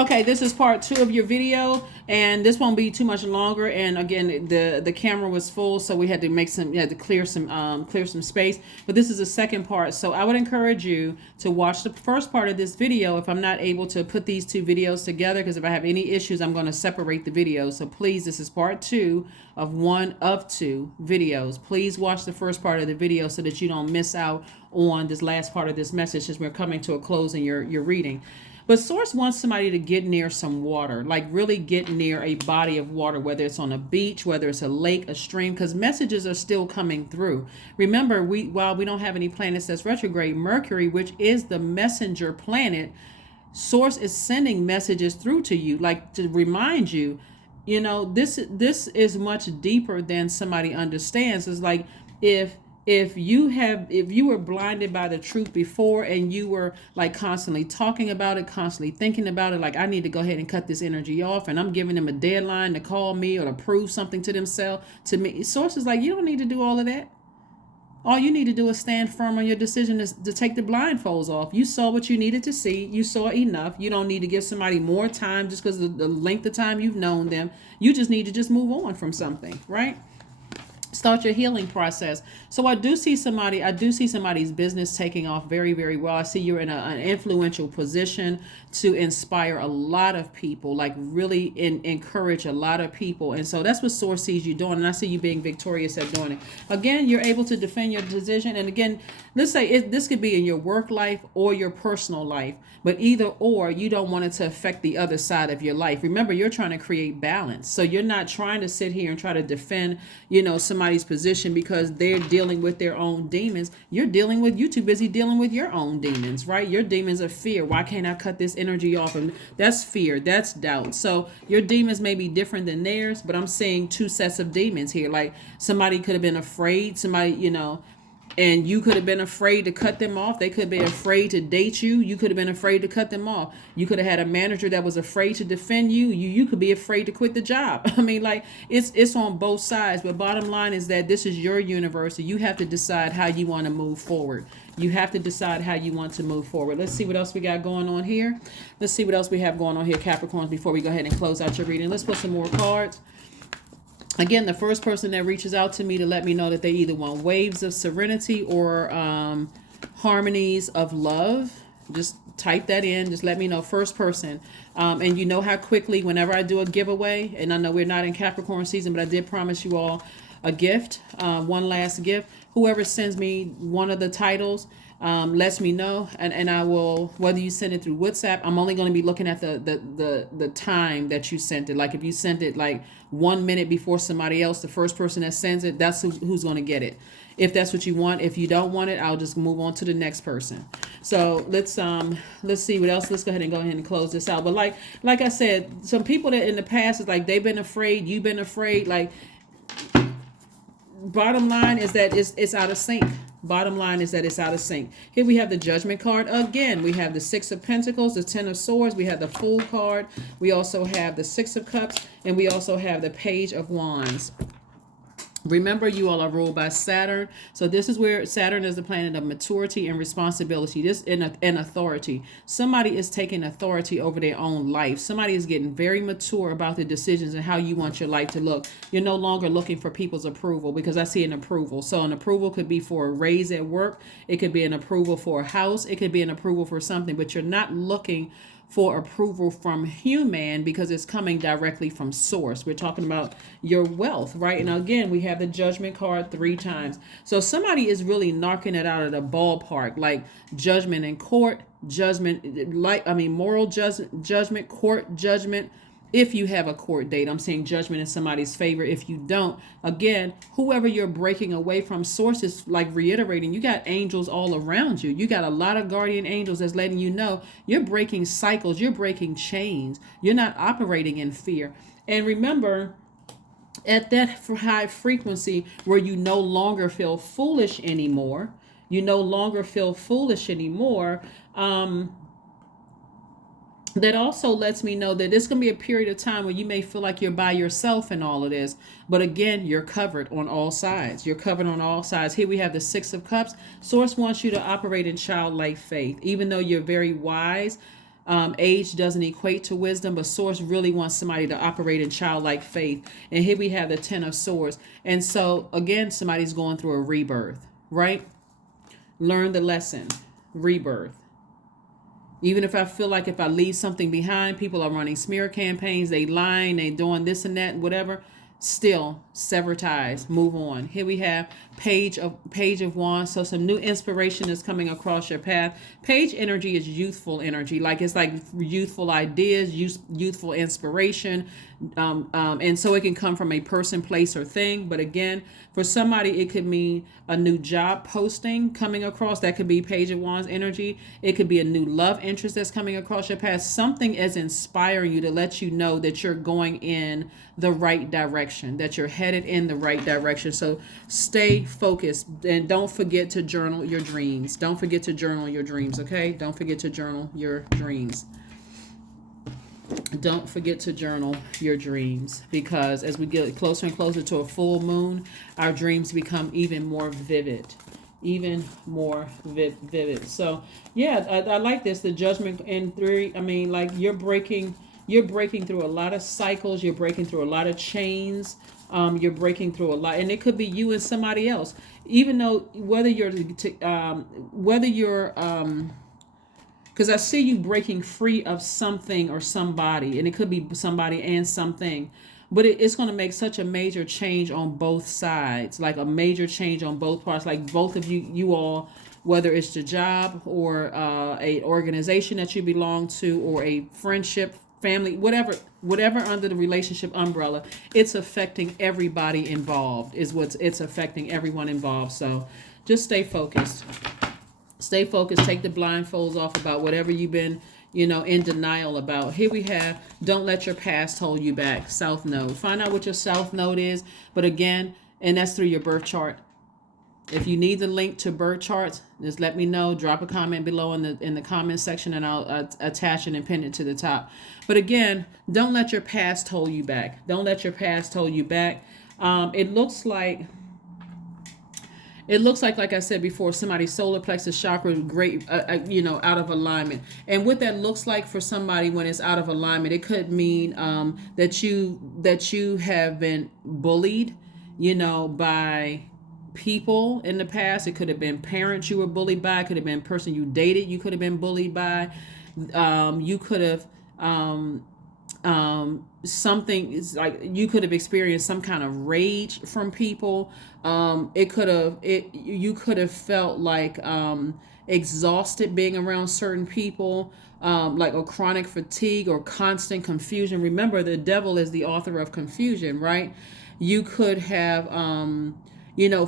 Okay, this is part 2 of your video, and this won't be too much longer. And again, the camera was full, so we had to clear some space. But this is the second part, so I would encourage you to watch the first part of this video. If I'm not able to put these 2 videos together, because if I have any issues, I'm going to separate the videos. So please, this is part 2 of 1 of 2 videos. Please watch the first part of the video so that you don't miss out on this last part of this message, as we're coming to a close in your reading. But Source wants somebody to get near some water, like really get near a body of water, whether it's on a beach, whether it's a lake, a stream, because messages are still coming through. Remember, while we don't have any planets that's retrograde, Mercury, which is the messenger planet, Source is sending messages through to you, like to remind you, this is much deeper than somebody understands. It's like if you were blinded by the truth before, and you were like constantly talking about it, constantly thinking about it, like I need to go ahead and cut this energy off, and I'm giving them a deadline to call me or to prove something to themselves, to me, Source is like, you don't need to do all of that. All you need to do is stand firm on your decision to take the blindfolds off. You saw what you needed to see. You saw enough. You don't need to give somebody more time just because of the length of time you've known them. You just need to just move on from something, right? Start your healing process. So I do see somebody's business taking off very, very well. I see you're in an influential position to inspire a lot of people, like really encourage a lot of people. And so that's what Source sees you doing. And I see you being victorious at doing it. Again, you're able to defend your decision. And again, let's say this could be in your work life or your personal life, but either or, you don't want it to affect the other side of your life. Remember, you're trying to create balance. So you're not trying to sit here and try to defend, somebody's position because they're dealing with their own demons. You're too busy dealing with your own demons, right? Your demons of fear. Why can't I cut this energy off? And that's fear. That's doubt. So your demons may be different than theirs, but I'm seeing 2 sets of demons here. Like somebody could have been afraid, and you could have been afraid to cut them off. They could have been afraid to date you. You could have been afraid to cut them off. You could have had a manager that was afraid to defend you. You could be afraid to quit the job. I mean, like it's on both sides. But bottom line is that this is your universe. So you have to decide how you want to move forward. You have to decide how you want to move forward. Let's see what else we got going on here. Let's see what else we have going on here, Capricorns, before we go ahead and close out your reading. Let's put some more cards. Again, the first person that reaches out to me to let me know that they either want waves of serenity or harmonies of love, just type that in. Just let me know, first person. And you know how quickly, whenever I do a giveaway, and I know we're not in Capricorn season, but I did promise you all a gift, one last gift. Whoever sends me one of the titles lets me know, and I will, whether you send it through WhatsApp, I'm only going to be looking at the time that you sent it. Like if you sent it like 1 minute before somebody else, the first person that sends it, that's who's going to get it. If that's what you want. If you don't want it, I'll just move on to the next person. So let's see what else. Let's go ahead and close this out. But like I said, some people that in the past is like they've been afraid, you've been afraid. Like bottom line is that it's out of sync. Bottom line is that it's out of sync. Here we have the Judgment card. Again, we have the 6 of Pentacles, the 10 of Swords. We have the Fool card. We also have the 6 of Cups. And we also have the Page of Wands. Remember, you all are ruled by Saturn. So this is where Saturn is the planet of maturity and responsibility. This and authority. Somebody is taking authority over their own life. Somebody is getting very mature about the decisions and how you want your life to look. You're no longer looking for people's approval, because I see an approval. So an approval could be for a raise at work. It could be an approval for a house. It could be an approval for something, but you're not looking for approval from human because it's coming directly from source. We're talking about your wealth, right? And again, we have the Judgment card 3 times. So somebody is really knocking it out of the ballpark, like judgment in court, moral judgment, court judgment. If you have a court date, I'm saying judgment in somebody's favor. If you don't, again, whoever you're breaking away from, source is like reiterating, you got angels all around you. You got a lot of guardian angels that's letting you know you're breaking cycles, you're breaking chains. You're not operating in fear. And remember, at that high frequency where you no longer feel foolish anymore, that also lets me know that there's going to be a period of time where you may feel like you're by yourself in all of this. But again, you're covered on all sides. You're covered on all sides. Here we have the 6 of Cups. Source wants you to operate in childlike faith. Even though you're very wise, Age doesn't equate to wisdom, but Source really wants somebody to operate in childlike faith. And here we have the Ten of Swords. And so, again, somebody's going through a rebirth, right? Learn the lesson. Rebirth. Even if I feel like if I leave something behind, people are running smear campaigns, they lying, they doing this and that, whatever. Still, sever ties, move on. Here we have Page of Wands. So some new inspiration is coming across your path. Page energy is youthful energy. Like it's like youthful ideas, youthful inspiration. And so it can come from a person, place, or thing. But again, for somebody, it could mean a new job posting coming across. That could be Page of Wands energy. It could be a new love interest that's coming across your path. Something is inspiring you to let you know that you're going in the right direction, that you're headed in the right direction. So stay focused and don't forget to journal your dreams. Don't forget to journal your dreams, okay? Don't forget to journal your dreams. Don't forget to journal your dreams, because as we get closer and closer to a full moon, our dreams become even more vivid. Even more vivid. So yeah, I like this. The Judgment in 3. I mean, like you're breaking through a lot of cycles. You're breaking through a lot of chains. You're breaking through a lot, and it could be you and somebody else. Even though whether you're because I see you breaking free of something or somebody, and it could be somebody and something, but it's going to make such a major change on both sides, like a major change on both parts, like both of you all, whether it's the job or a organization that you belong to, or a friendship, family, whatever under the relationship umbrella, it's affecting everybody involved. It's affecting everyone involved. So just stay focused. Stay focused. Take the blindfolds off about whatever you've been, in denial about. Here we have, don't let your past hold you back. South Node. Find out what your South Node is. But again, and that's through your birth chart. If you need the link to birth charts, just let me know. Drop a comment below in the comment section, and I'll attach it and pin it to the top. But again, don't let your past hold you back. Don't let your past hold you back. It looks like, like I said before, somebody's solar plexus chakra great, out of alignment. And what that looks like for somebody when it's out of alignment, it could mean that you have been bullied, by people in the past. It could have been parents you were bullied by. It could have been person you dated you could have been bullied by. You could have something is like you could have experienced some kind of rage from people. You could have felt like exhausted being around certain people, like a chronic fatigue or constant confusion. Remember, the devil is the author of confusion, right? You could have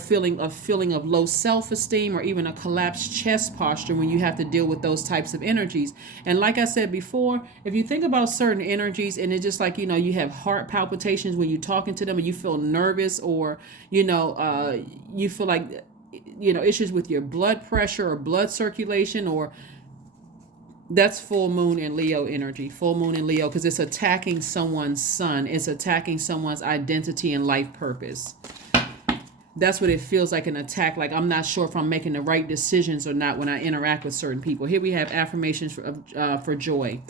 feeling of low self-esteem, or even a collapsed chest posture when you have to deal with those types of energies. And like I said before, if you think about certain energies, and it's just like, you have heart palpitations when you're talking to them, and you feel nervous, or, you feel like, issues with your blood pressure or blood circulation, or that's full moon in Leo energy. Full moon in Leo, because it's attacking someone's sun. It's attacking someone's identity and life purpose. That's what it feels like, an attack. Like, I'm not sure if I'm making the right decisions or not when I interact with certain people. Here we have affirmations for joy.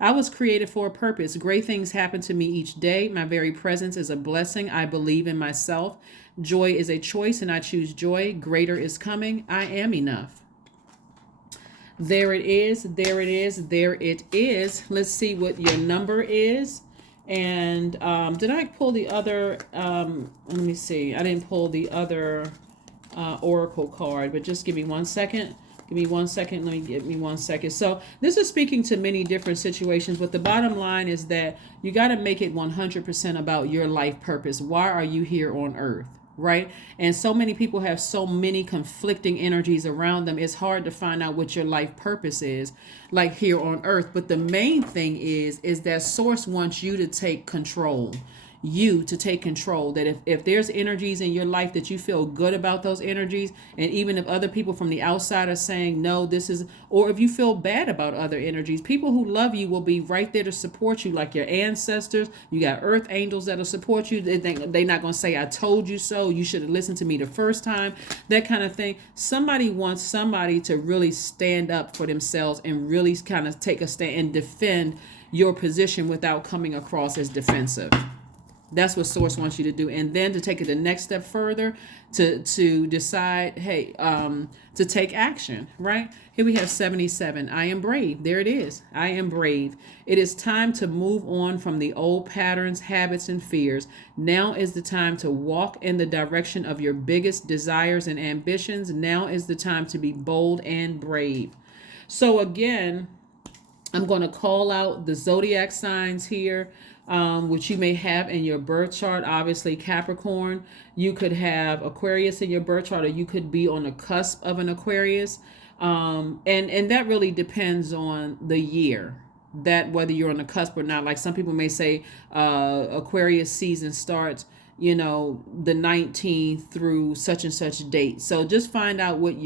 I was created for a purpose. Great things happen to me each day. My very presence is a blessing. I believe in myself. Joy is a choice, and I choose joy. Greater is coming. I am enough. There it is. There it is. There it is. Let's see what your number is. And did I pull the other, let me see. I didn't pull the other oracle card, but just give me 1 second. Give me 1 second. Give me 1 second. So this is speaking to many different situations, but the bottom line is that you got to make it 100% about your life purpose. Why are you here on earth? Right? And so many people have so many conflicting energies around them. It's hard to find out what your life purpose is, like here on earth. But the main thing is that Source wants you to take control. you to take control. That if there's energies in your life that you feel good about those energies, and even if other people from the outside are saying no, this is, or if you feel bad about other energies, people who love you will be right there to support you, like your ancestors. You got earth angels that'll support you. They're not going to say I told you so, you should have listened to me the first time, that kind of thing. Somebody wants somebody to really stand up for themselves and really kind of take a stand and defend your position without coming across as defensive. That's what Source wants you to do. And then to take it the next step further, to decide, hey, to take action, right? Here we have 77. I am brave. There it is. I am brave. It is time to move on from the old patterns, habits, and fears. Now is the time to walk in the direction of your biggest desires and ambitions. Now is the time to be bold and brave. So again, I'm going to call out the zodiac signs here, which you may have in your birth chart. Obviously, Capricorn. You could have Aquarius in your birth chart, or you could be on the cusp of an Aquarius. And that really depends on the year, that whether you're on the cusp or not. Like some people may say Aquarius season starts, the 19th through such and such date. So just find out if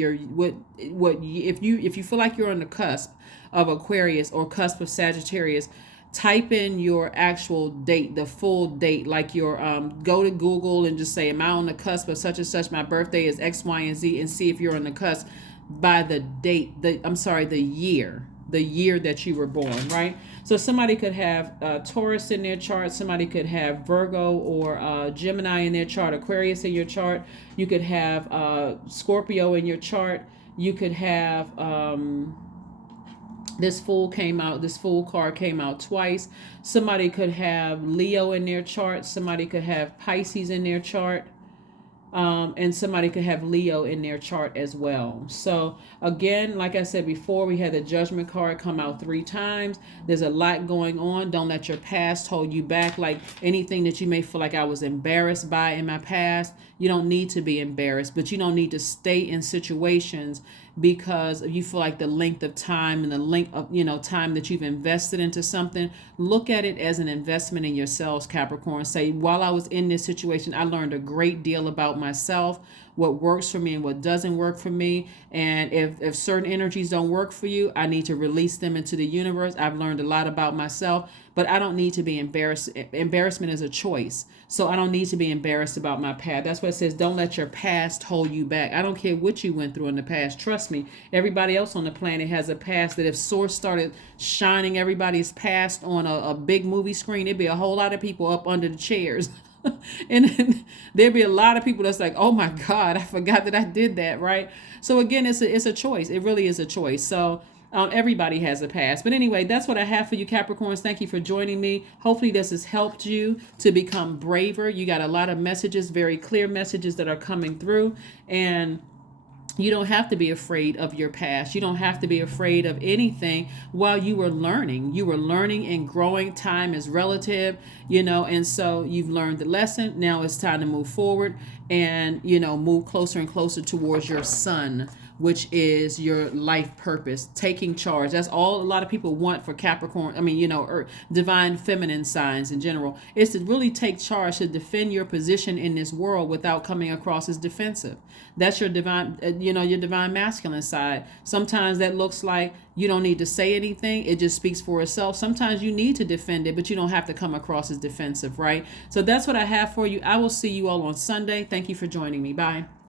you feel like you're on the cusp of Aquarius or cusp of Sagittarius, type in your actual date, the full date, like your go to Google and just say, am I on the cusp of such and such? My birthday is X, Y, and Z, and see if you're on the cusp by the date, the year that you were born, right? So somebody could have Taurus in their chart, somebody could have Virgo or Gemini in their chart, Aquarius in your chart, you could have Scorpio in your chart, you could have this fool card came out twice. Somebody could have Leo in their chart, somebody could have Pisces in their chart. And somebody could have Leo in their chart as well. So again, like I said before, we had the Judgment card come out 3 times. There's a lot going on. Don't let your past hold you back. Like anything that you may feel like I was embarrassed by in my past, you don't need to be embarrassed, but you don't need to stay in situations because you feel like the length of time and the length of time that you've invested into something. Look at it as an investment in yourselves, Capricorn. Say, while I was in this situation, I learned a great deal about myself, what works for me and what doesn't work for me. And if certain energies don't work for you, I need to release them into the universe. I've learned a lot about myself, but I don't need to be embarrassed. Embarrassment is a choice. So I don't need to be embarrassed about my past. That's what it says. Don't let your past hold you back. I don't care what you went through in the past. Trust me, everybody else on the planet has a past that if Source started shining everybody's past on a big movie screen, there'd be a whole lot of people up under the chairs. And then there'd be a lot of people that's like, oh my God, I forgot that I did that, right? So again, it's a choice. It really is a choice. So everybody has a past. But anyway, that's what I have for you, Capricorns. Thank you for joining me. Hopefully this has helped you to become braver. You got a lot of messages, very clear messages that are coming through. And you don't have to be afraid of your past. You don't have to be afraid of anything while you were learning. You were learning and growing. Time is relative, and so you've learned the lesson. Now it's time to move forward and, move closer and closer towards your sun, which is your life purpose, taking charge. That's all a lot of people want for Capricorn. Or divine feminine signs in general, is to really take charge, to defend your position in this world without coming across as defensive. That's your divine, your divine masculine side. Sometimes that looks like you don't need to say anything. It just speaks for itself. Sometimes you need to defend it, but you don't have to come across as defensive, right? So that's what I have for you. I will see you all on Sunday. Thank you for joining me. Bye.